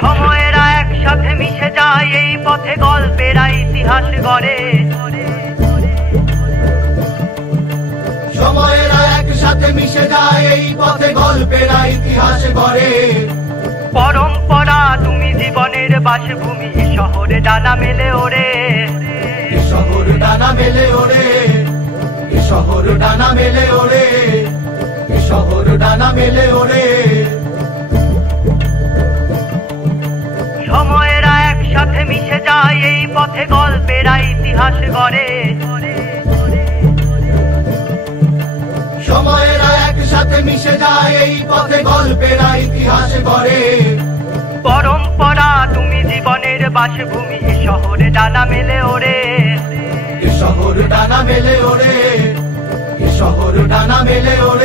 সময়েরা একসাথে মিশে যায় এই পথে গল্পেরা ইতিহাস গড়ে। সময়েরা একসাথে মিশে যায় এই পথে গল্পেরা ইতিহাস গড়ে। পরম্পরা তুমি জীবনের বাসভূমি, শহরে ডানা মেলে ওরে, শহর ডানা মেলে ওরে, শহর ডানা মেলে ওরে, শহর ডানা মেলে ওরে। সময়েরা একসাথে মিশে যায় এই পথে গল্পেরা ইতিহাস গড়ে। সময়েরা একসাথে মিশে যায় এই পথে গল্পেরা ইতিহাস গড়ে। পরম্পরা তুমি জীবনের বাসভূমি, শহরে ডানা মেলে ওরে, শহর ডানা মেলে ওরে, শহর ডানা মেলে ওরে।